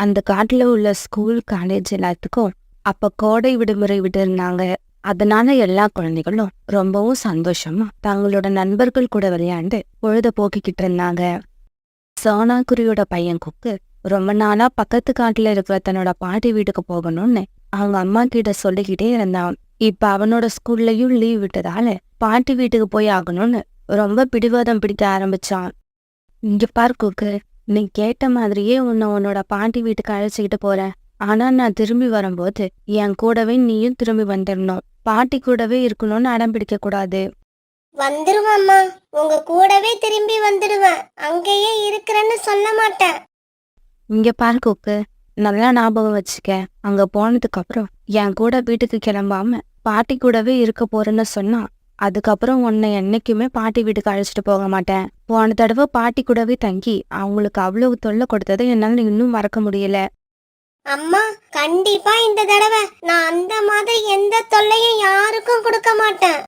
அந்த காட்டுல உள்ள ஸ்கூல் காலேஜ் எல்லாத்துக்கும் அப்ப கோடை விடுமுறை விட்டு இருந்தாங்க. அதனால எல்லா குழந்தைகளும் ரொம்பவும் சந்தோஷமா தங்களோட நண்பர்கள் கூட விளையாண்டு பொழுத போக்கிக்கிட்டு இருந்தாங்க. சோனா குருவியோட பையன் குக்கு ரொம்ப நாளா பக்கத்து காட்டுல இருக்கிற தன்னோட பாட்டி வீட்டுக்கு போகணும்னு அவங்க அம்மா கிட்ட சொல்லிக்கிட்டே இருந்தான். இப்ப அவனோட ஸ்கூல்லயும் லீவ் விட்டதால பாட்டி வீட்டுக்கு போய் ஆகணும்னு ரொம்ப பிடிவாதம் பிடிக்க ஆரம்பிச்சான். இங்க பார் குக்கு, நீ கேட்ட மாதிரியே உன்னோட பாட்டி வீட்டுக்கு அழைச்சிக்கிட்டு போறேன். ஆனா நான் திரும்பி வரும்போது என் கூடவே நீயும் திரும்பி வந்துடணும். பாட்டி கூடவே இருக்கணும்னு அடம் பிடிக்க கூடாது. வந்துருவாம்மா, உங்க கூடவே திரும்பி வந்துடுவேன். அங்கேயே இருக்கிறேன்னு சொல்ல மாட்டேன். இங்க பாரு குக்கு, நல்லா ஞாபகம் வச்சுக்க. அங்க போனதுக்கு அப்புறம் என் கூட வீட்டுக்கு கிளம்பாம பாட்டி கூடவே இருக்க போறேன்னு சொன்னா அதுக்கப்புறம் உன்னை என்னைக்குமே பாட்டி வீட்டுக்கு அழைச்சிட்டு போக மாட்டேன். போன தடவை பாட்டி கூடவே தங்கி அவங்களுக்கு அவ்வளவு தொல்லை கொடுத்ததை என்னால இன்னும் மறக்க முடியல. அம்மா, கண்டிப்பா இந்த தடவை நான் அந்த மாதிரி எந்த தொல்லையும் யாருக்கும் கொடுக்க மாட்டேன்.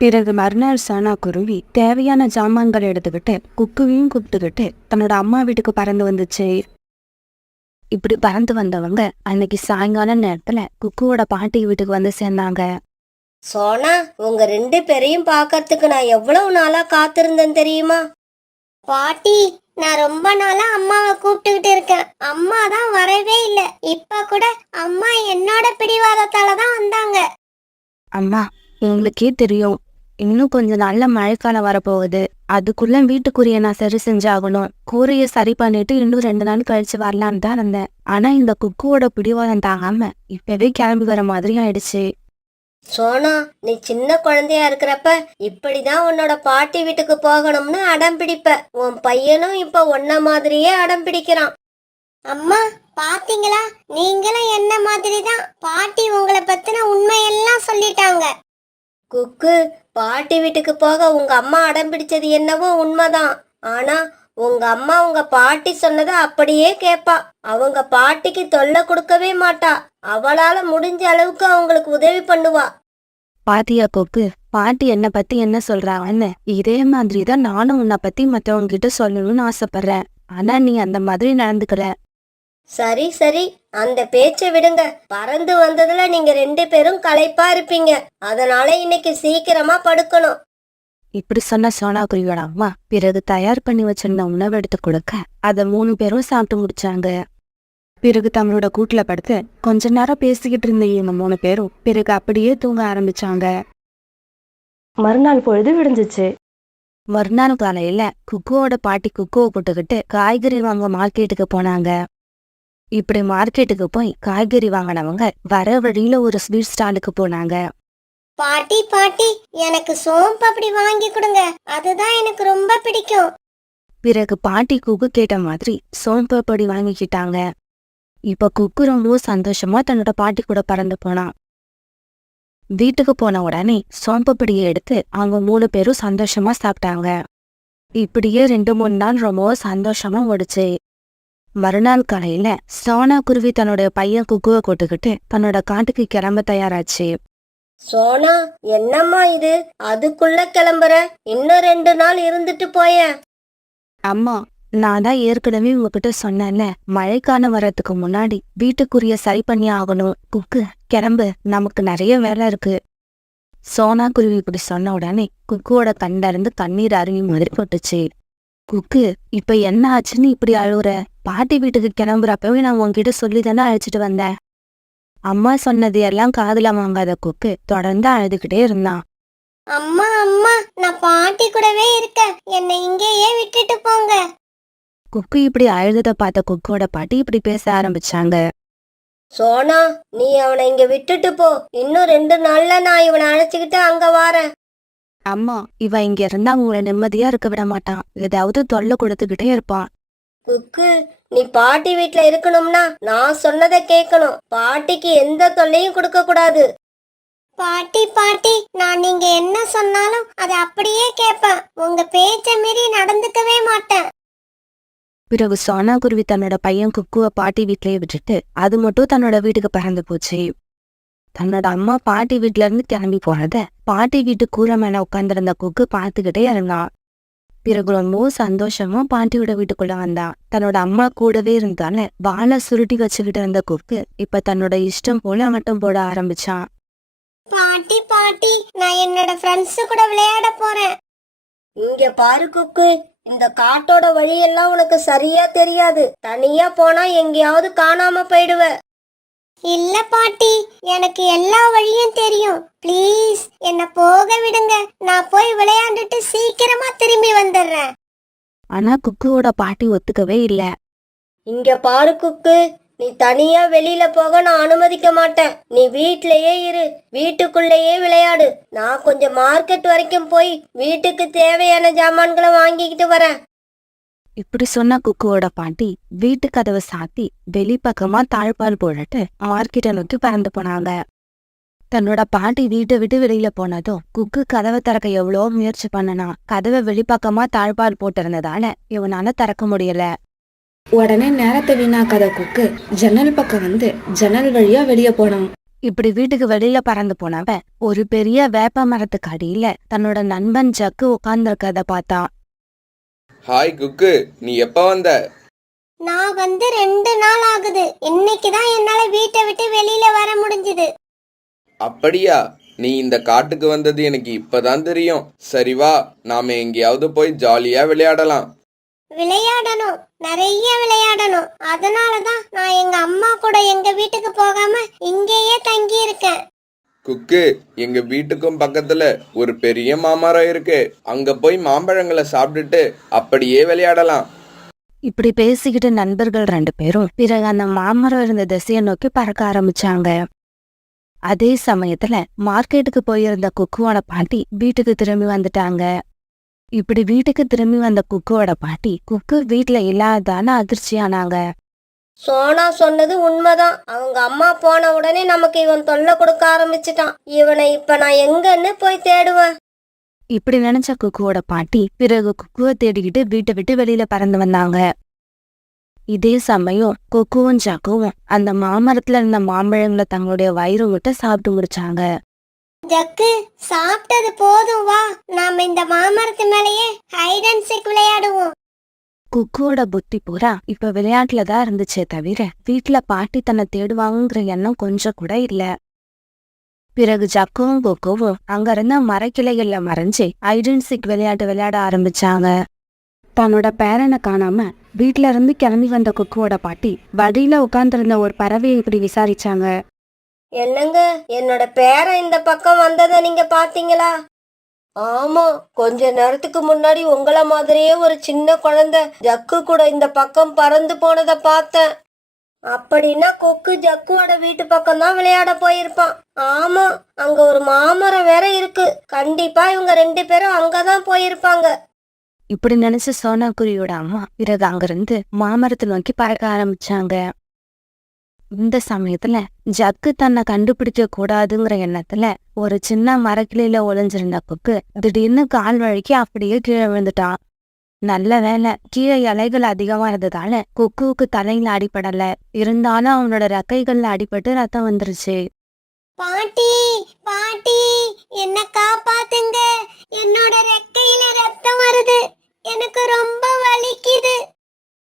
பிறகு மறுநாள் சோனா குருவி தேவையான ஜாமான்கள் எடுத்துக்கிட்டு குக்குவையும் கூப்பிட்டுக்கிட்டு தன்னோட அம்மா வீட்டுக்கு பறந்து வந்துச்சு. இப்படி பறந்து வந்தவங்க அன்னைக்கு சாயங்கால நேரத்துல குக்குவோட பாட்டி வீட்டுக்கு வந்து சேர்ந்தாங்க. சோனா, உங்க 2 பேரையும் பார்க்கறதுக்கு நான் எவ்வளவு நாளா காத்திருந்தேன் தெரியுமா? பாட்டி, நான் ரொம்ப நாளா அம்மாவை கூப்பிட்டுக்கிட்டு இருக்கேன். அம்மா தான் வரவே இல்லை. இப்ப கூட அம்மா என்னோட பிடிவாதத்தால தான் வந்தாங்க. அம்மா, உங்களுக்கே தெரியும், இன்னும் கொஞ்சம் நல்ல மழைக்காலம் வரப்போகுது. அதுக்குள்ள வீட்டுக்குரிய நான் சரி செஞ்சாகணும். கூரைய சரி பண்ணிட்டு இன்னும் 2 நாள் கழிச்சு வரலான்னு தான் இருந்தேன். ஆனா இந்த குக்குவோட பிடிவாதம் தாங்காம இப்பவே கிளம்பி வர மாதிரி ஆயிடுச்சு. சோனா, நீ சின்ன குழந்தையா இருக்கிறப்ப இப்படிதான் உன்னோட பாட்டி வீட்டுக்கு போகணும்னு அடம் பிடிப்ப. உன் பையனும் இப்ப உன்ன மாதிரியே அடம் பிடிக்கிறான். அம்மா, பாத்தீங்களா? நீங்களும் என்ன மாதிரி தான். பாட்டி உங்களை பத்தின உண்மையெல்லாம் சொல்லிட்டாங்க. குக்கு, பாட்டி வீட்டுக்கு போக உங்க அம்மா அடம் பிடிச்சது என்னவோ உண்மைதான். ஆனா உங்க அம்மா உங்க பாட்டி சொன்னதை அப்படியே கேப்பா. அவங்க பாட்டிக்கு தொல்லை கொடுக்கவே மாட்டா. அவளால முடிஞ்ச அளவுக்கு அவங்களுக்கு உதவி பண்ணுவா. பாத்தியா கொக்கு, பாட்டி என்னை பத்தி என்ன சொல்றாங்கன்னு இதே மாதிரிதான் நானும் உன்னை பத்தி மத்தவங்க கிட்ட சொல்லணும்னு ஆசைப்படுறேன். ஆனா நீ அந்த மாதிரி நடந்துக்கல. சரி சரி, அந்த பேச்சை விடுங்க. பறந்து வந்ததுல நீங்க 2 பேரும் களைப்பா இருப்பீங்க. அதனால இன்னைக்கு சீக்கிரமா படுக்கணும். இப்படி சொன்ன சோனா குருவியோட அம்மா பிறகு தயார் பண்ணி வச்சிருந்த உணவு எடுத்து கொடுக்க அதை 3 பேரும் சாப்பிட்டு முடிச்சாங்க. பிறகு தங்களோட கூட்டுல படுத்து கொஞ்ச நேரம் பேசிக்கிட்டு இருந்த இவங்க 3 பேரும் பிறகு அப்படியே தூங்க ஆரம்பிச்சாங்க. மறுநாள் பொழுது விடிஞ்சிச்சு. மறுநாள் காலையில குக்குவோட பாட்டி குக்குவை போட்டுக்கிட்டு காய்கறி வாங்க மார்க்கெட்டுக்கு போனாங்க. இப்படி மார்க்கெட்டுக்கு போய் காய்கறி வாங்கினவங்க வர வழியில ஒரு ஸ்வீட் ஸ்டாலுக்கு போனாங்க. பாட்டி பாட்டி, எனக்கு சோம்பு அப்படி வாங்கி கொடுங்க. அதுதான் எனக்கு ரொம்ப பிடிக்கும். பிறகு பாட்டி குக்கு கேட்ட மாதிரி சோம்பப்படி வாங்கிக்கிட்டாங்க. இப்ப குக்கு ரொம்பவும் சந்தோஷமா தன்னோட பாட்டி கூட பறந்து போனான். வீட்டுக்கு போன உடனே சோம்பப்படியை எடுத்து அவங்க 3 பேரும் சந்தோஷமா சாப்பிட்டாங்க. இப்படியே 2-3 நாள் ரொம்பவும் சந்தோஷமா ஓடுச்சு. மறுநாள் காலையில சோனா குருவி தன்னோட பையன் குக்குவை கூட்டுக்கிட்டு தன்னோட காட்டுக்கு கிளம்ப தயாராச்சு. சோனா, என்னம்மா இது? அதுக்குள்ள கிளம்புற? இன்னும் 2 நாள் இருந்துட்டு போய. அம்மா, நான் தான் ஏற்கனவே உங்ககிட்ட சொன்னேன்ல, மழைக்காலம் வர்றதுக்கு முன்னாடி வீட்டுக்குரிய சரி பண்ணி ஆகணும். குக்கு, கிளம்பு, நமக்கு நிறைய வேலை இருக்கு. சோனா குருவி இப்படி சொன்ன உடனே குக்குவோட கண்ல இருந்து கண்ணீர் அருவி மாதிரி போட்டுச்சு. குக்கு, இப்ப என்ன ஆச்சுன்னு இப்படி அழுகுற? பாட்டி வீட்டுக்கு கிளம்புறப்பவே நான் உன்கிட்ட சொல்லி தானே அழைச்சிட்டு வந்தேன். அம்மா சொன்னது எல்லாம் காதுல வாங்காத குக்கு தொடர்ந்து அழுதுகிட்டே இருந்தான். அம்மா அம்மா, நான் பாட்டி கூடவே இருக்கேன். என்னை இங்கேயே விட்டுட்டு போங்க. குக்கு இப்படி அழுதத பார்த்த குக்கோட பாட்டி இப்படி பேச ஆரம்பிச்சாங்க. சோனா, நீ அவனை இங்க விட்டுட்டு போ. இன்னும் 2 நாள்ல நான் இவனை அழைச்சுக்கிட்டு அங்க வாரேன். அம்மா, இவ இங்க இருந்தா உங்களை நிம்மதியா இருக்க விட மாட்டான். ஏதாவது தொல்லை கொடுத்துக்கிட்டே இருப்பான். குக்கு, நீ பாட்டி வீட்ல இருக்கணும்னா நான் சொன்னதை கேட்கணும். பாட்டிக்கு எந்த தொல்லையும் கொடுக்க கூடாது. பாட்டி பாட்டி, நான் நீங்க என்ன சொன்னாலும் அதை அப்படியே கேட்பேன். உங்க பேச்ச மீறி நடந்துக்கவே மாட்டேன். பிறகு சோனா குருவி தன்னோட பையன் குக்குவை பாட்டி வீட்லயே விட்டுட்டு அது மட்டும் தன்னோட வீட்டுக்கு பறந்து போச்சு. தன்னோட அம்மா பாட்டி வீட்டுல இருந்து கிளம்பி போறத பாட்டி வீட்டு கூரை மேல உட்காந்துருந்த குக்கு பார்த்துக்கிட்டே இருந்தான். பிறகு ரொம்பவும் சந்தோஷமா பாட்டியோட வீட்டுக்குள்ள வந்தான். தன்னோட அம்மா கூடவே இருந்தால வாழை சுருட்டி வச்சுக்கிட்டு இருந்த குக்கு இப்ப தன்னோட இஷ்டம் போல மட்டும் போட ஆரம்பிச்சான். பாட்டி பாட்டி, நான் என்னோட ஃப்ரெண்ட்ஸ் கூட விளையாட போறேன். இங்க பாரு குக்கு, இந்த காட்டோட வழியெல்லாம் உனக்கு சரியா தெரியாது. தனியா போனா எங்கேயாவது காணாம போயிடுவ. இல்ல பாட்டி, எனக்கு எல்லா வழியும் தெரியும். ப்ளீஸ் என்ன போக விடுங்க. நான் போய் விளையாண்டுட்டு சீக்கிரமா திரும்பி வந்துடுறேன். ஆனா குக்குவோட பாட்டி ஒத்துக்கவே இல்ல. இங்க பாரு குக்கு, நீ தனியா வெளியில போக நான் அனுமதிக்க மாட்டேன். நீ வீட்லயே இரு, வீட்டுக்குள்ளேயே விளையாடு. நான் கொஞ்சம் மார்க்கெட் வரைக்கும் போய் வீட்டுக்கு தேவையான ஜாமான்களை வாங்கிக்கிட்டு வரேன். இப்படி சொன்ன குக்குவோட பாட்டி வீட்டு கதவை சாத்தி வெளிப்பக்கமா தாழ்பால் போட்டுட்டு மார்க்கெட்டை நோக்கி பறந்து போனாங்க. தன்னோட பாட்டி வீட்டை விட்டு வெளியில போனதும் குக்கு கதவை திறக்க எவ்வளோ முயற்சி பண்ணனா கதவை வெளிப்பக்கமா தாழ்பால் போட்டிருந்ததால இவனால திறக்க முடியல. உடனே நேரத்தை வீணாக்காத குக்கு ஜன்னல் பக்கம் வந்து ஜன்னல் வழியா வெளியே போனான். இப்படி வீட்டுக்கு வெளியில பறந்து போனவன் ஒரு பெரிய வேப்ப மரத்துக்கு அடியில தன்னோட நண்பன் ஜக்கு உட்கார்ந்துருக்கத பார்த்தான். ஹாய் குக்கு, நீ எப்ப வந்த? நான் வந்து 2 நாள் ஆகுது. இன்னைக்குதான் என்னால வீட்டை விட்டு வெளியில வர முடிஞ்சது. அப்படியா? நீ இந்த காட்டுக்கு வந்தது எனக்கு இப்பதான் தெரியும். சரி வா, நாம எங்கேயாவது போய் ஜாலியா விளையாடலாம். விளையாடணும், நிறைய விளையாடணும். அதனாலதான் நான் எங்க அம்மா கூட எங்க வீட்டுக்கு போகாம இங்கேயே தங்கி இருக்கேன். குக்கு, எங்க வீட்டுக்கும் பக்கத்துல ஒரு பெரிய மாமரம் இருக்கு. அங்க போய் மாம்பழங்களை சாப்பிட்டுட்டு அப்படியே விளையாடலாம். இப்படி பேசிக்கிட்டு நண்பர்கள் 2 பேரும் பிறகு அந்த மாமரம் இருந்த திசையை நோக்கி பறக்க ஆரம்பிச்சாங்க. அதே சமயத்துல மார்க்கெட்டுக்கு போயிருந்த குக்குவோட பாட்டி வீட்டுக்கு திரும்பி வந்துட்டாங்க. இப்படி வீட்டுக்கு திரும்பி வந்த குக்குவோட பாட்டி குக்கு வீட்டுல இல்லாதான அதிர்ச்சியானாங்க. சோனா சொன்னது உண்மைதான். அவங்க அம்மா போன உடனே நமக்கு இவன் தொல்லை கொடுக்க ஆரம்பிச்சிட்டான். இவனை இப்ப நான் எங்கன்னு போய் தேடுவேன். இப்படி நினைச்ச குக்குவோட பாட்டி பிறகு குக்குவை தேடிக்கிட்டு வீட்டை விட்டு வெளியில பறந்து வந்தாங்க. இதே சமயம் குக்குவும் ஜக்குவும் அந்த மாமரத்துல இருந்த மாம்பழங்களை தங்களுடைய வயிறு விட்டு சாப்பிட்டு முடிச்சாங்க. ஜக்கு, சாப்பிட்டது போதும், வா நாம இந்த மாமரத்து மேலேயே ஹைட் அண்ட் சீக் விளையாடுவோம். குக்குவோட புத்தி பூரா இப்ப விளையாட்டுலதான் இருந்துச்சே தவிர வீட்டுல பாட்டி தன்னை தேடுவாங்கிற எண்ணம் கொஞ்சம் கூட இல்ல. பிறகு ஜக்குவும் குக்குவும் அங்க இருந்த மரக்கிளைகள்ல மறைஞ்சு ஹைட் அண்ட் சீக் விளையாட்டு விளையாட ஆரம்பிச்சாங்க. தன்னோட பேரனை காணாம வீட்டுல இருந்து கிளம்பி வந்த குக்குவோட பாட்டி வழியில உட்கார்ந்திருந்த ஒரு பறவையை இப்படி விசாரிச்சாங்க. என்னங்க, என்னோட பேரன் இந்த பக்கம் வந்ததை நீங்க பாத்தீங்களா? ஆமா, கொஞ்ச நேரத்துக்கு முன்னாடி உங்களை மாதிரியே ஒரு சின்ன குழந்தை ஜக்கு கூட இந்த பக்கம் பறந்து போனதை பார்த்தேன். அப்படின்னா கொக்கு ஜக்குவோட வீட்டு பக்கம் தான் விளையாட போயிருப்பான். ஆமா, அங்க ஒரு மாமரம் வேற இருக்கு. கண்டிப்பா இவங்க 2 பேரும் அங்கதான் போயிருப்பாங்க. இப்படி நினைச்ச சோனாக்குருவியோட அம்மா பிறகு அங்கிருந்து மாமரத்தை நோக்கி பறக்க ஆரம்பிச்சாங்க. இந்த சமயத்துல ஜக்கு தன்னை கண்டுபிடிக்க கூடாதுங்கிற எண்ணத்துல ஒரு சின்ன மரக்கிளையில ஒளிஞ்சிருந்த குக்கு திடீர்னு கால் வழுக்கி அப்படியே கீழே விழுந்துட்டான். நல்ல வேலை, கீழே இலைகள் அதிகமா இருந்ததால குக்குவுக்கு தலையில அடிபடல. இருந்தாலும் அவனோட ரெக்கைகள்ல அடிபட்டு ரத்தம் வந்துருச்சு. பாட்டி பாட்டி, என்ன காப்பாத்துங்க. என்னோட ரெக்கையில ரத்தம் வருது. எனக்கு ரொம்ப வலிக்குது.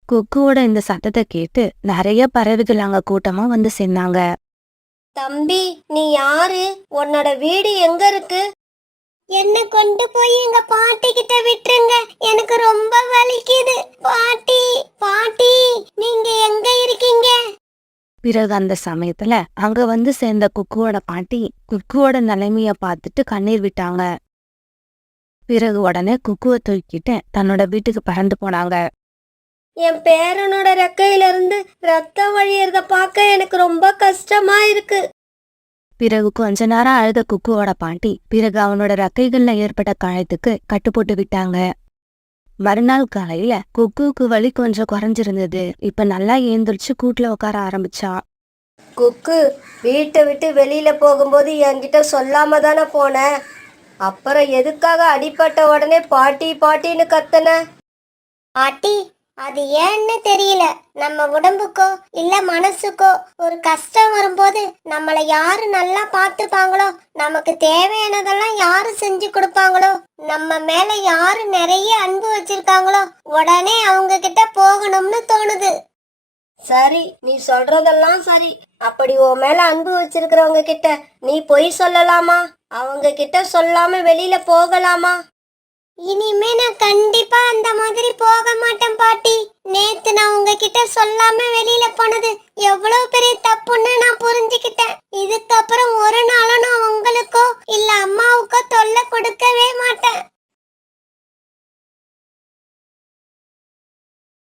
குக்குவோட இந்த சத்தத்தை கேட்டு நிறைய பறவைகள் அங்க கூட்டமா வந்து சேர்ந்தாங்க. தம்பி, நீ யாரு? உன்னோட வீடு எங்க இருக்கு? என்ன கொண்டு போய் எங்க பாட்டி கிட்ட விட்டுருங்க. எனக்கு ரொம்ப வலிக்குது. பாட்டி பாட்டி, நீங்க எங்க இருக்கீங்க? பிறகு அந்த சமயத்துல அங்க வந்து சேர்ந்த குக்குவோட பாட்டி குக்குவோட நிலைமைய பார்த்துட்டு கண்ணீர் விட்டாங்க. பிறகு உடனே குக்குவை தூக்கிட்டு தன்னோட வீட்டுக்கு பறந்து போனாங்க. என் பேரனோட ரெக்கையில இருந்து ரத்தம் வழியறத பார்க்க எனக்கு ரொம்ப கஷ்டமா இருக்கு. பிறகு கொஞ்ச நேரம் அழுத குக்குவோட பாட்டி பிறகு அவனோட ரெக்கைகள்ல ஏற்பட்ட காயத்துக்கு கட்டு போட்டு விட்டாங்க. மறுநாள் காலையில குக்குவுக்கு வலி கொஞ்சம் குறைஞ்சிருந்தது. இப்ப நல்லா ஏந்திரிச்சு கூட்டுல உட்கார ஆரம்பிச்சான். குக்கு, வீட்டை விட்டு வெளியில போகும்போது என்கிட்ட சொல்லாம தானே போன. அப்புறம் எதுக்காக அடிபட்ட உடனே பாட்டி பாட்டின்னு கத்தன? பாட்டி, அது ஏன்னு தெரியல. நம்ம உடம்புக்கோ இல்ல மனசுக்கோ ஒரு கஷ்டம் வரும்போது நம்மளை யாரு நல்லா பார்த்துப்பாங்களோ, நமக்கு தேவையானதெல்லாம் யாரு செஞ்சு கொடுப்பாங்களோ, நம்ம மேல யாரு நிறைய அன்பு வச்சிருக்காங்களோ உடனே அவங்க கிட்ட போகணும்னு தோணுது. சரி, நீ சொல்றதெல்லாம் சரி. அப்படி உன் மேல அன்பு வச்சிருக்கிறவங்க கிட்ட நீ பொய் சொல்லலாமா? அவங்க கிட்ட சொல்லாம வெளியில போகலாமா? இனிமே நான் கண்டிப்பா அந்த மாதிரி போக மாட்டேன் பாட்டி. நேத்து நான் உங்ககிட்ட சொல்லாம வெளியில போனது எவ்வளவு பெரிய தப்புன்னு நான் புரிஞ்சுக்கிட்டேன். இதுக்கப்புறம் ஒரு நாளும் நான் உங்களுக்கோ இல்ல அம்மாவுக்கோ தொல்லை கொடுக்கவே மாட்டேன்.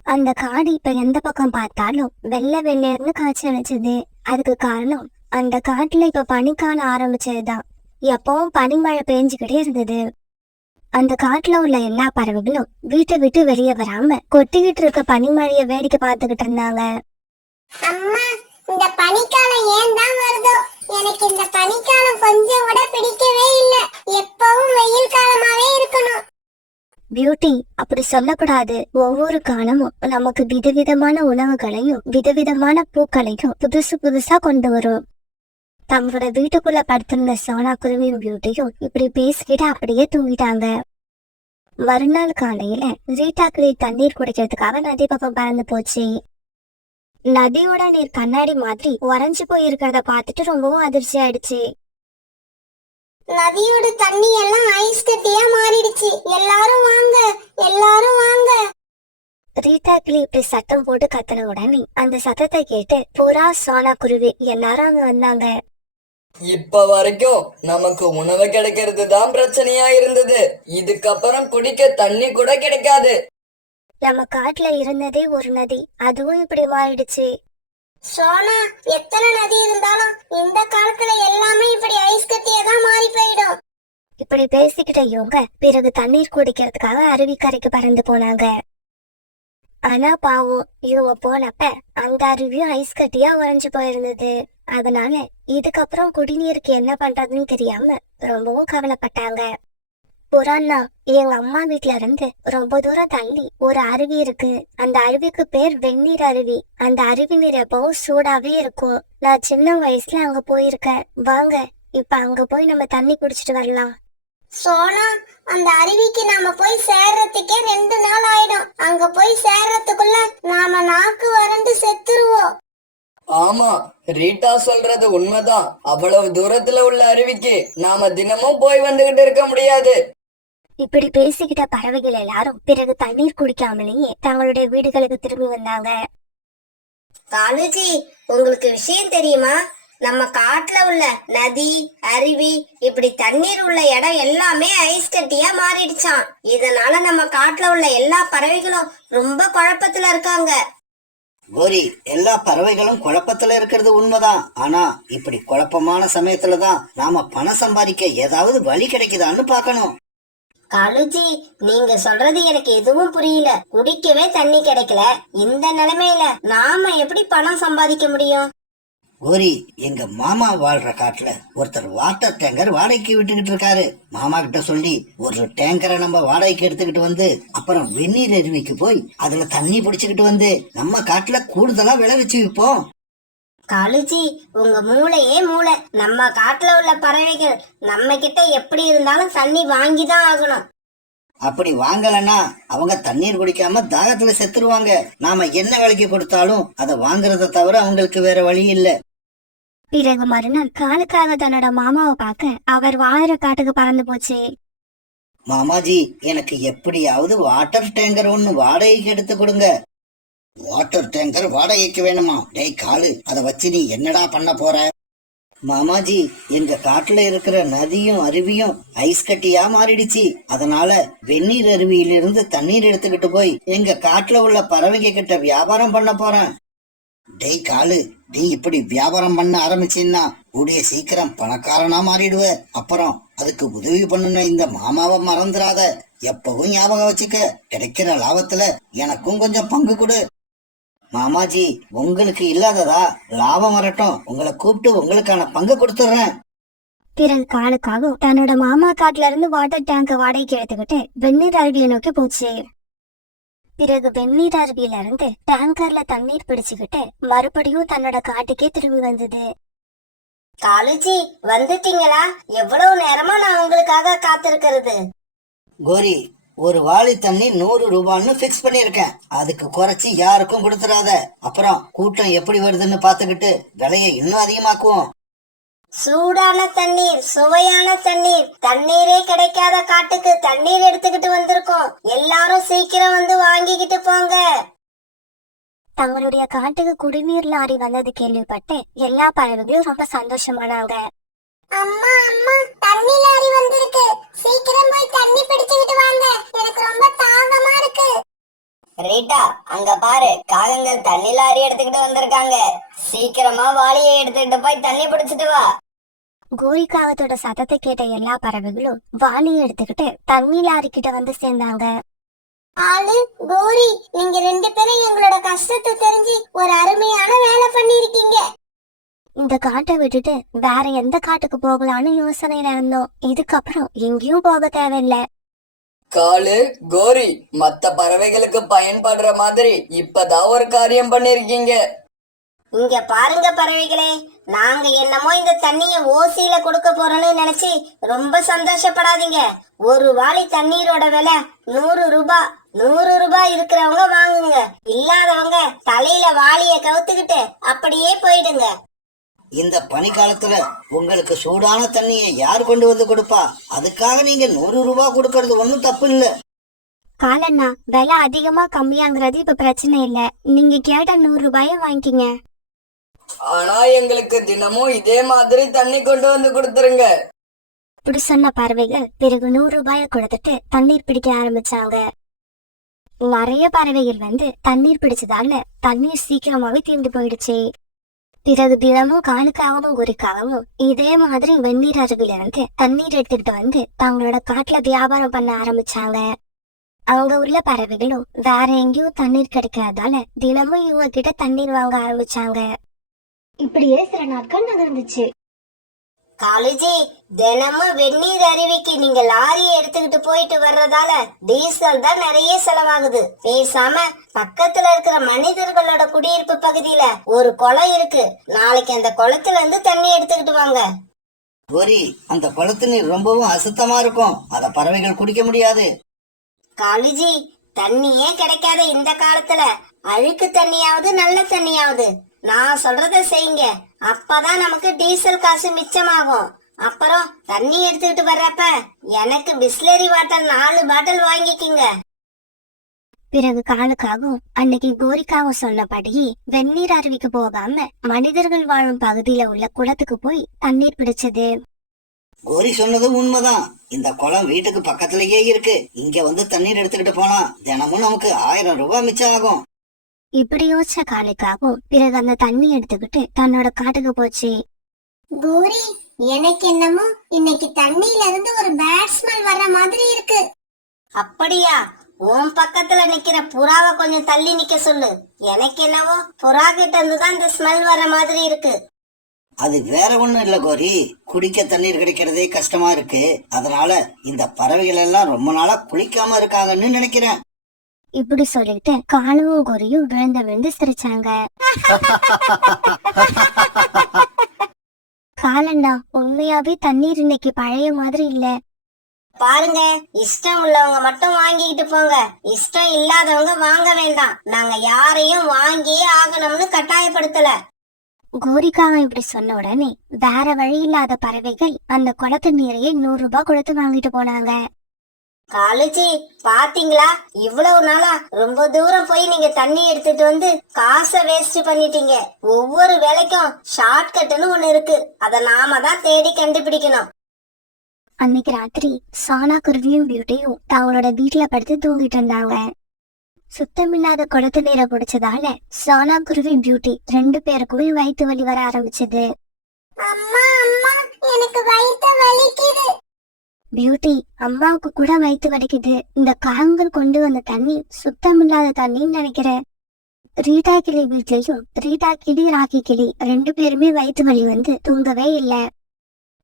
அந்த காடு இப்ப எந்த பக்கம் பார்த்தாலும் வெள்ளை வெள்ளையர்னு காய்ச்சி அடிச்சது. அதுக்கு காரணம் அந்த காட்டுல இப்ப பனிக்காலம் ஆரம்பிச்சதுதான். எப்பவும் பனிமழை பெஞ்சுக்கிட்டே இருந்தது. அந்த காட்டுல உள்ள எல்லா பறவைகளும் வீட்டை விட்டு வெளியே வராம கொட்டிக்கிட்டு இருக்க பனிமழைய வேடிக்கை பார்த்துக்கிட்டு இருந்தாங்க. அம்மா, இந்த பனிக்காலம் ஏன் தான் வருதோ? எனக்கு இந்த பனிக்காலம் கொஞ்சம் கூட பிடிக்கவே இல்ல. எப்பவும் வெயில் காலமாவே இருக்கணும். பியூட்டி, அப்படி சொல்லக்கூடாது. ஒவ்வொரு காலமும் நமக்கு விதவிதமான உணவுகளையும் விதவிதமான பூக்களையும் புதுசு புதுசா கொண்டு வரும். தங்களோட வீட்டுக்குள்ள படுத்திருந்த சோனா குருவியும் பியூட்டியும் இப்படி பேசிக்கிட்டு அப்படியே தூங்கிட்டாங்க. மறுநாள் காலையில ரீட்டா கிளி தண்ணீர் குடிக்கிறதுக்காக நதி பக்கம் பறந்து போச்சு. நதியோட நீர் கண்ணாடி மாதிரி உறைஞ்சு போய் இருக்கிறத பார்த்துட்டு ரொம்பவும் அதிர்ச்சி ஆயிடுச்சு. நதியோட தண்ணி எல்லாம் ஐஸ் கட்டியா மாறிடுச்சு. எல்லாரும் வாங்க, எல்லாரும் வாங்க. ரீட்டா கிளி இப்படி சத்தம் போட்டு கத்தின உடனே அந்த சத்தத்தை கேட்டு புறா, சோனா குருவி எல்லாரும் அங்க வந்தாங்க. இப்ப வரைக்கும் நமக்கு உணவு கிடைக்கிறது தான் பிரச்சனையா இருந்தது. இதுக்கப்புறம் குடிக்க தண்ணி கூட கிடைக்காது. நம்ம காட்டுல இருந்ததே ஒரு நதி, அதுவும் இப்படி மாறிடுச்சு. சோனா, எத்தனை நதி இருந்தாலும் இந்த காலத்துல எல்லாமே இப்படி ஐஸ் கட்டியா தான் மாறி போயிடும். இப்படி பேசிக்கிட்ட இவங்க பிறகு தண்ணீர் குடிக்கிறதுக்காக அருவிக்கரைக்கு பறந்து போனாங்க. ஆனா பாவம், இவங்க போனப்ப அந்த அருவியும் ஐஸ் கட்டியா உறைஞ்சு போயிருந்தது. அதனால இதுக்கப்புறம் குடிநீருக்கு என்ன பண்றதுன்னு தெரியாம ரொம்பவும் கவலைப்பட்டாங்க. புறான்னா, எங்க அம்மா வீட்ல இருந்து ரொம்ப தூரம் தள்ளி ஒரு அருவி இருக்கு. அந்த அருவிக்கு பேர் வெந்நீர் அருவி. அந்த அருவி நீர் எப்பவும் சூடாவே இருக்கும். நான் சின்ன வயசுல அங்க போயிருக்கேன். வாங்க, இப்ப அங்க போய் நம்ம தண்ணி குடிச்சிட்டு வரலாம். சோனா, அந்த அருவிக்கு நாம போய் சேர்றதுக்கே 2 நாள் ஆயிடும். அங்க போய் சேர்றதுக்குள்ள நாம நாக்கு வறண்டு செத்துருவோம். ஆமா, ரீட்டா சொல்றது உண்மைதான். அவ்வளவு தூரத்துல உள்ள அருவிக்கு நாம தினமும் போய் வந்துகிட்டு இருக்க முடியாது. இப்படி பேசிக்கிட்ட பறவைகள் எல்லாரும் பிறகு தண்ணீர் குடிக்காமலேயே தங்களுடைய வீடுகளுக்கு திரும்பி வந்தாங்க. காலுஜி, உங்களுக்கு விஷயம் தெரியுமா? நம்ம காட்டுல உள்ள நதி, அருவி, இப்படி தண்ணீர் உள்ள இடம் எல்லாமே ஐஸ் கட்டியா மாறிடுச்சான். இதனால நம்ம காட்டுல உள்ள எல்லா பறவைகளும் ரொம்ப குழப்பத்துல இருக்காங்க. கோரி, எல்லா பறவைகளும் குழப்பத்துல இருக்கிறது உண்மைதான். ஆனா இப்படி குழப்பமான சமயத்துலதான் நாம பணம் சம்பாதிக்க ஏதாவது வழி கிடைக்குதான்னு பாக்கணும். காலுஜி, நீங்க சொல்றது எனக்கு எதுவும் புரியல. குடிக்கவே தண்ணி கிடைக்கல. இந்த நிலைமையில நாம எப்படி பணம் சம்பாதிக்க முடியும்? கோரி, எங்க மாமா வாழ்ற காட்டுல ஒருத்தர் வாட்டர் டேங்கர் வாடகைக்கு விட்டுக்கிட்டு இருக்காரு. மாமா கிட்ட சொல்லி ஒரு டேங்கரை நம்ம வாடகைக்கு எடுத்துக்கிட்டு வந்து அப்புறம் வெந்நீர் அருவிக்கு போய் அதுல தண்ணி பிடிச்சுக்கிட்டு வந்து நம்ம காட்டுல கூடுதலா விளைவிச்சு விற்போம். காலுஜி, உங்க மூளையே மூளை. நம்ம காட்டுல உள்ள பறவைகள் நம்ம கிட்ட எப்படி இருந்தாலும் தண்ணி வாங்கிதான் ஆகணும். அப்படி வாங்கலன்னா அவங்க தண்ணீர் குடிக்காம தாகத்துல செத்துருவாங்க. நாம என்ன விலைக்கு கொடுத்தாலும் அதை வாங்குறத தவிர அவங்களுக்கு வேற வழி இல்ல. பிறகு மறுநாள் காலுக்காக தன்னோட மாமாவை பார்க்க அவர் வாழற காட்டுக்கு பறந்து போச்சு. மாமாஜி, எனக்கு எப்படியாவது வாட்டர் டேங்கர் ஒன்னு வாடகைக்கு எடுத்து கொடுங்க. வாட்டர் டேங்கர் வாடகைக்கு வேணுமா? டேய் காலு, அதை வச்சு நீ என்னடா பண்ண போற? மாமாஜி, எங்க காட்டுல இருக்கிற நதியும் அருவியும் ஐஸ் கட்டியா மாறிடுச்சு. அதனால வெந்நீர் அருவியிலிருந்து தண்ணீர் எடுத்துக்கிட்டு போய் எங்க காட்டுல உள்ள பறவைங்க கிட்ட வியாபாரம் பண்ண போறேன். டேய் காலு, நீ இப்படி வியாபாரம் பண்ண ஆரம்பிச்சீன்னா கூடிய சீக்கிரம் பணக்காரனா மாறிடுவ. அப்புறம் அதுக்கு உதவி பண்ணுன இந்த மாமாவை மறந்துடாத. எப்பவும் ஞாபகம் வச்சுக்க. கிடைக்கிற லாபத்துல எனக்கும் கொஞ்சம் பங்கு கொடு. மாமாஜி, உங்களுக்கு இல்லாததா? லாபம் வரட்டும், உங்களை கூப்பிட்டு உங்களுக்கான பங்கு கொடுத்துறேன். பிறகு காலுக்காக தன்னோட மாமா காட்டுல இருந்து வாட்டர் டேங்க வாடகைக்கு எடுத்துக்கிட்டு வெந்நீர் அருவியை நோக்கி போச்சு. பிறகு வெந்நீர் அருவியில இருந்து டேங்கர்ல தண்ணீர் பிடிச்சுக்கிட்டு மறுபடியும் தன்னோட காட்டுக்கே திரும்பி வந்தது. காலுஜி, வந்துட்டீங்களா? எவ்வளவு நேரமா நான் உங்களுக்காக காத்திருக்கிறது. கோரி, ஒரு வாளி தண்ணி 100 ரூபான்னு பிக்ஸ் பண்ணிருக்கேன். அதுக்கு குறைச்சி யாருக்கும் கொடுத்துறாத. அப்புறம் கூட்டம் எப்படி வருதுன்னு பாத்துக்கிட்டு விலையை இன்னும் அதிகமாக்குவோம். சூடான தண்ணீர், சுவையான தண்ணீர். தண்ணீரே கிடைக்காத காட்டுக்கு தண்ணீர் எடுத்துக்கிட்டு வந்திருக்கோம். எல்லாரும் சீக்கிரம் வந்து வாங்கிக்கிட்டு போங்க. தங்களுடைய காட்டுக்கு குடிநீர் லாரி வந்தது கேள்விப்பட்டு எல்லா பறவைகளும் ரொம்ப சந்தோஷமானாங்க. அம்மா அம்மா, தண்ணி லாரி வந்திருக்கு. சீக்கிரம் போய் தண்ணி பிடிச்சுக்கிட்டு வாங்க. எனக்கு ரொம்ப தாகமா இருக்கு. ரீட்டா, அங்க பாரு, காகங்கள் தண்ணி லாரி எடுத்துக்கிட்டு வந்திருக்காங்க. சீக்கிரமா வாளியை எடுத்துக்கிட்டு போய் தண்ணி பிடிச்சிட்டு வா. கோரிக்காகத்தோட சத்தத்தை கேட்ட எல்லா பறவைகளும் வாளியை எடுத்துக்கிட்டு தண்ணி லாரி கிட்ட வந்து சேர்ந்தாங்க. ஆளு கோரி, நீங்க 2 பேரும் எங்களோட கஷ்டத்தை தெரிஞ்சு ஒரு அருமையான வேலை பண்ணிருக்கீங்க. இந்த காட்டை விட்டுட்டு வேற எந்த காட்டுக்கு போகலான்னு யோசனையில இருந்தோம். இதுக்கப்புறம் எங்கேயும் போக தேவையில்லை. காலு, கோரி, மத்த பறவைகளுக்கு பயன்படுற மாதிரி இப்பதான் ஒரு காரியம் பண்ணிருக்கீங்க. இங்க பாருங்க பறவைகளே, நாங்க என்னமோ இந்த தண்ணிய ஓசியில கொடுக்க போறோம்னு நினைச்சு ரொம்ப சந்தோஷப்படாதீங்க. ஒரு வாளி தண்ணீரோட விலை 100 ரூபாய். 100 ரூபாய் இருக்கிறவங்க வாங்குங்க, இல்லாதவங்க தலையில வாளிய கவுத்துக்கிட்டு அப்படியே போயிடுங்க. இந்த பனிக்காலத்துல உங்களுக்கு சூடான தண்ணியை யார் கொண்டு வந்து கொடுப்பா? அதுக்காக நீங்க 100 ரூபாய் கொடுக்கறது ஒன்னும் தப்பு இல்ல. காலண்ணா, விலை அதிகமா கம்மியாங்கிறது இப்ப பிரச்சனை இல்ல. நீங்க கேட்ட 100 ரூபாய வாங்கிக்கிங்க. ஆனா எங்களுக்கு தினமும் இதே மாதிரி தண்ணி கொண்டு வந்து கொடுத்துருங்க. இப்படி சொன்ன பறவைகள் பிறகு 100 ரூபாய கொடுத்துட்டு தண்ணீர் பிடிக்க ஆரம்பிச்சாங்க. நிறைய பறவைகள் வந்து தண்ணீர் பிடிச்சதால தண்ணீர் சீக்கிரமாவே தீர்ந்து போயிடுச்சு. பிறகு தினமும் காலுக்காகவும் குறிக்காகவும் இதே மாதிரி வெந்நீர் அருவில இருந்து தண்ணீர் எடுத்துக்கிட்டு வந்து தங்களோட காட்டுல வியாபாரம் பண்ண ஆரம்பிச்சாங்க. அவங்க உள்ள பறவைகளும் வேற எங்கேயும் தண்ணீர் கிடைக்காதால தினமும் இவங்க கிட்ட தண்ணீர் வாங்க ஆரம்பிச்சாங்க. இப்படியே சில நாட்கள் நகர்ந்துச்சு. காலேஜி, தினமும் வெந்நீர் அருவிக்கு நீங்க லாரியை எடுத்துக்கிட்டு போயிட்டு வர்றதால டீசல் தான் நிறைய செலவாகுது. பேசாம பக்கத்துல இருக்கிற மனிதர்களோட குடியிருப்பு பகுதியில ஒரு குளம் இருக்கு. நாளைக்கு அந்த குளத்துல இருந்து தண்ணி எடுத்துக்கிட்டு வாங்க. கோரி, அந்த குளத்து நீர் ரொம்பவும் அசுத்தமா இருக்கும். அத பறவைகள் குடிக்க முடியாது. காலேஜி, தண்ணியே கிடைக்காத இந்த காலத்துல அழுக்கு தண்ணியாவது நல்ல தண்ணியாவது நான் சொல்றத செய்யுங்க. அப்பதான் நமக்கு டீசல் காசு மிச்சமாகும். அப்புறம் தண்ணி எடுத்துக்கிட்டு வர்றப்ப எனக்கு பிஸ்லரி வாட்டர் 4 பாட்டில் வாங்கிக்கிங்க. பிறகு காலுக்காகவும் அன்னைக்கு கோரிக்காவும் சொன்னபடி வெந்நீர் அருவிக்கு போகாம மனிதர்கள் வாழும் பகுதியில உள்ள குளத்துக்கு போய் தண்ணீர் பிடிச்சது. கோரி சொன்னது உண்மைதான். இந்த குளம் வீட்டுக்கு பக்கத்திலேயே இருக்கு. இங்க வந்து தண்ணீர் எடுத்துக்கிட்டு போனா தினமும் நமக்கு 1000 ரூபாய் மிச்சம் ஆகும். இப்படி யோசிச்ச காலுக்காகவும் பிறகு அந்த தண்ணி எடுத்துக்கிட்டு தன்னோட காட்டுக்கு போச்சு. கோரி, எனக்கு என்னமோ இன்னைக்கு தண்ணியில இருந்து ஒரு பேட் ஸ்மெல் வர்ற மாதிரி இருக்கு. அப்படியா? உன் பக்கத்துல நிக்கிற புறாவை கொஞ்சம் தள்ளி நிக்க சொல்லு. எனக்கு என்னவோ புறா கிட்ட இருந்து தான் இந்த ஸ்மெல் வர மாதிரி இருக்கு. அது வேற ஒண்ணும் இல்ல கோரி, குடிக்க தண்ணீர் கிடைக்கிறதே கஷ்டமா இருக்கு. அதனால இந்த பறவைகள் எல்லாம் ரொம்ப நாளா குளிக்காம இருக்காங்கன்னு நினைக்கிறேன். இப்படி சொல்லிட்டு காலுவும் கோரியும் விழுந்து சிரிச்சாங்க. காலண்டா, உண்மையாவே தண்ணீர் இன்னைக்கு பழைய மாதிரி இல்ல. பாருங்க, இஷ்டம் உள்ளவங்க மட்டும் வாங்கிட்டு போங்க, இஷ்டம் இல்லாதவங்க வாங்க வேண்டாம். நாங்க யாரையும் வாங்கியே ஆகணும்னு கட்டாயப்படுத்தல. கோரிக்காக இப்படி சொன்ன உடனே வேற வழி இல்லாத பறவைகள் அந்த குளத்து நீரையே 100 ரூபாய் கொடுத்து வாங்கிட்டு போனாங்க. காலேஜி, பாத்தீங்களா, இவ்வளவு நாளா ரொம்ப தூரம் போய் நீங்க தண்ணி எடுத்துட்டு வந்து காசை வேஸ்ட் பண்ணிட்டீங்க. ஒவ்வொரு வேலைக்கும் ஷார்ட் கட்னு ஒண்ணு இருக்கு. அத நாம தான் தேடி கண்டுபிடிக்கணும். அன்னைக்கு ராத்திரி சானா குருவியும் பியூட்டியும் தங்களோட வீட்டுல படுத்து தூங்கிட்டு இருந்தாங்க. சுத்தமில்லாத குளத்து நீரை குடிச்சதால சானா குருவி பியூட்டி 2 பேருக்குமே வயிற்று வலி வர ஆரம்பிச்சது. அம்மா அம்மா, எனக்கு வயிற்று வலிக்குது. பியூட்டி, அம்மாவுக்கு கூட வயிற்று வலிக்குது. இந்த காகங்கள் கொண்டு வந்த தண்ணி சுத்தமில்லாத தண்ணின்னு நினைக்கிறேன். ரீட்டா கிளி வீட்லயும் ரீட்டா கிளி ராக்கி கிளி 2 பேருமே வயிற்று வலி வந்து தூங்கவே இல்ல.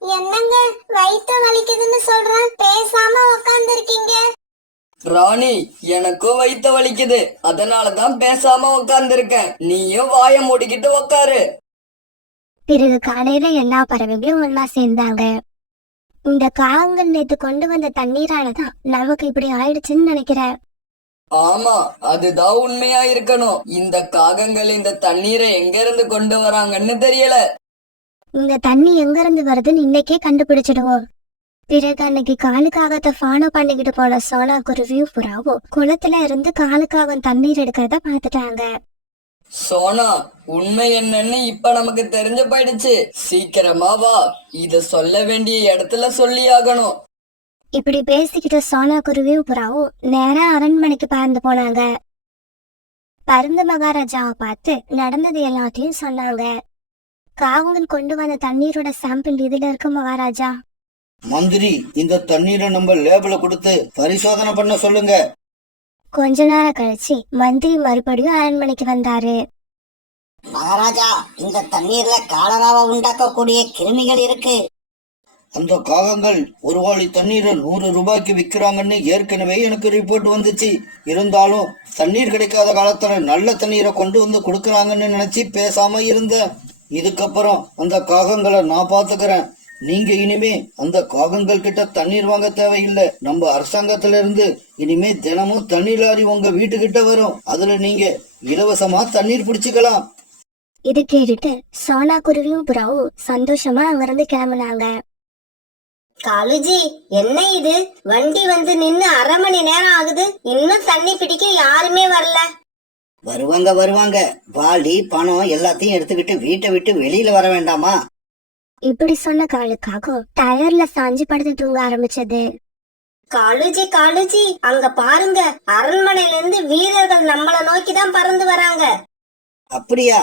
என்னங்க வயிற்று வலிக்குதுன்னு சொல்றேன், பேசாம உட்கார்ந்து இருக்கீங்க. ராணி, எனக்கும் வயித்த வலிக்குது, அதனாலதான் பேசாம உட்கார்ந்துருக்கேன். நீயும் வாய மூடிக்கிட்டு உட்காரு. பிறகு காலையில எல்லா பறவைகளும் ஒன்னா சேர்ந்தாங்க. இந்த காகங்கள் நேத்து கொண்டு வந்த தண்ணீராலதான் நமக்கு இப்படி ஆயிடுச்சுன்னு நினைக்கிறேன். ஆமா, அதுதான் உண்மையா இருக்கணும். இந்த காகங்கள் இந்த தண்ணீரை எங்க இருந்து கொண்டு வராங்கன்னு தெரியல. இந்த தண்ணி எங்க இருந்து வருதுன்னு இன்னைக்கே கண்டுபிடிச்சிடுவோம். பிறகு அன்னைக்கு காலுக்காகத்தை ஃபாலோ பண்ணிக்கிட்டு போன சோனா குருவியும் புறாவும் குளத்துல இருந்து காலுக்காகம் தண்ணீர் எடுக்கிறத பாத்துட்டாங்க. சோனா, உண்மை என்னன்னு இப்ப நமக்கு தெரிஞ்சு போயிடுச்சு. சீக்கிரமா வா, இத சொல்ல வேண்டிய இடத்துல சொல்லியாகணும். இப்படி பேசிக்கிட்ட சோனா குருவியும் புறாவும் நேரா அரண்மனைக்கு பறந்து போனாங்க. பருந்து மகாராஜாவை பார்த்து நடந்தது எல்லாத்தையும் சொன்னாங்க. காகங்கள் கொண்டு வந்த தண்ணீரோட சாம்பிள் இதுல இருக்கு மகாராஜா. மந்திரி, இந்த தண்ணீரை நம்ம லேபிள கொடுத்து பரிசோதனை பண்ண சொல்லுங்க. கொஞ்ச நேரம் கழிச்சு மந்திரி மறுபடியும் அரண்மனைக்கு வந்தாரு. மகாராஜா, இந்த தண்ணீர்ல காலராவை உண்டாக்கக்கூடிய கிருமிகள் இருக்கு. அந்த காகங்கள் ஒரு வாளி தண்ணீரை 100 ரூபாய்க்கு விற்கிறாங்கன்னு ஏற்கனவே எனக்கு ரிப்போர்ட் வந்துச்சு. இருந்தாலும் தண்ணீர் கிடைக்காத காலத்துல நல்ல தண்ணீரை கொண்டு வந்து கொடுக்கறாங்கன்னு நினைச்சு பேசாம இருந்தேன். இதுக்கப்புறம் அந்த காகங்களை நான் பாத்துக்கிறேன். நீங்க இனிமே அந்த காகங்கள் கிட்ட தண்ணீர் வாங்க தேவையில்லை. நம்ம அரசாங்கத்துல இருந்து இனிமே தினமும் தண்ணீர் லாரி உங்க வீட்டுக்கிட்ட வரும். அதுல நீங்க இலவசமா தண்ணீர் பிடிச்சுக்கலாம். இது கேட்டுட்டு சோனா குருவியும் புறாவும் சந்தோஷமா அங்கிருந்து கிளம்புனாங்க. காலுஜி, என்ன இது? வண்டி வந்து நின்னு 1/2 மணி நேரம் ஆகுது, இன்னும் தண்ணி பிடிக்க யாருமே வரல. வருவாங்க. வாளி பணம் எல்லாத்தையும் எடுத்துக்கிட்டு வீட்டை விட்டு வெளியில வர வேண்டாமா? இப்படி சொன்ன காலுக்காக டயர்ல சாஞ்சு படுத்து தூங்க ஆரம்பிச்சது. காலுஜி, அங்க பாருங்க, அரண்மனையில இருந்து வீரர்கள் நம்மள நோக்கிதான் பறந்து வராங்க. அப்படியா?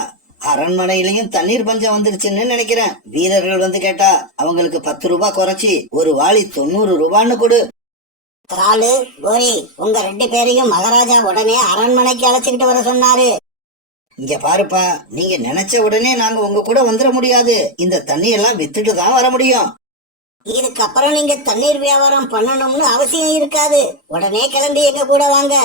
அரண்மனையிலயும் தண்ணீர் பஞ்சம் வந்துருச்சுன்னு நினைக்கிறேன். வீரர்கள் வந்து கேட்டா அவங்களுக்கு 10 ரூபாய் குறைச்சி ஒரு வாளி 90 ரூபான்னு கொடு. காலு, கோரி, உங்க 2 பேரையும் மகாராஜா உடனே அரண்மனைக்கு அழைச்சுக்கிட்டு வர சொன்னாரு. இங்க பாருப்பா, நீங்க நினைச்ச உடனே நாங்க உங்க கூட வந்துட முடியாது. இந்த தண்ணி எல்லாம் வித்துட்டு தான் வர முடியும். இதுக்கப்புறம் நீங்க தண்ணீர் வியாபாரம் பண்ணணும்னு அவசியம் இருக்காது. உடனே கிளம்பி எங்க கூட வாங்க.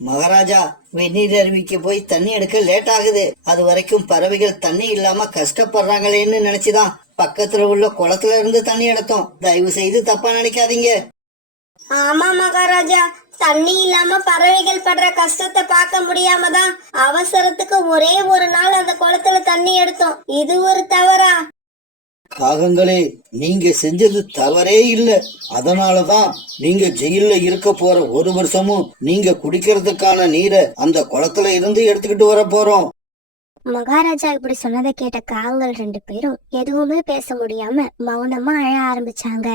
மகாராஜா, வெந்நீர் அருவிக்கு போய் தண்ணி எடுக்க லேட் ஆகுது. அது வரைக்கும் பறவைகள் தண்ணி இல்லாம கஷ்டப்படுறாங்களேன்னு நினைச்சுதான் பக்கத்துல உள்ள குளத்துல இருந்து தண்ணி எடுத்தோம். தயவு செய்து தப்பா நினைக்காதீங்க. ஆமா மகாராஜா, தண்ணி இல்லாம பறவைகள் படுற கஷ்டத்தை பார்க்க முடியாம தான் அவசரத்துக்கு ஒரே ஒரு நாள் அந்த குளத்துல தண்ணி எடுத்தோம். இது ஒரு தவறா? காகங்களே, நீங்க செஞ்சது தவறே இல்ல. அதனாலதான் நீங்க ஜெயில இருக்க போற 1 வருஷமும் நீங்க குடிக்கிறதுக்கான நீரை அந்த குளத்துல இருந்து எடுத்துக்கிட்டு வர போறோம். மகாராஜா இப்படி சொன்னதை கேட்ட காகங்கள் 2 பேரும் எதுவுமே பேச முடியாம மௌனமா அழ ஆரம்பிச்சாங்க.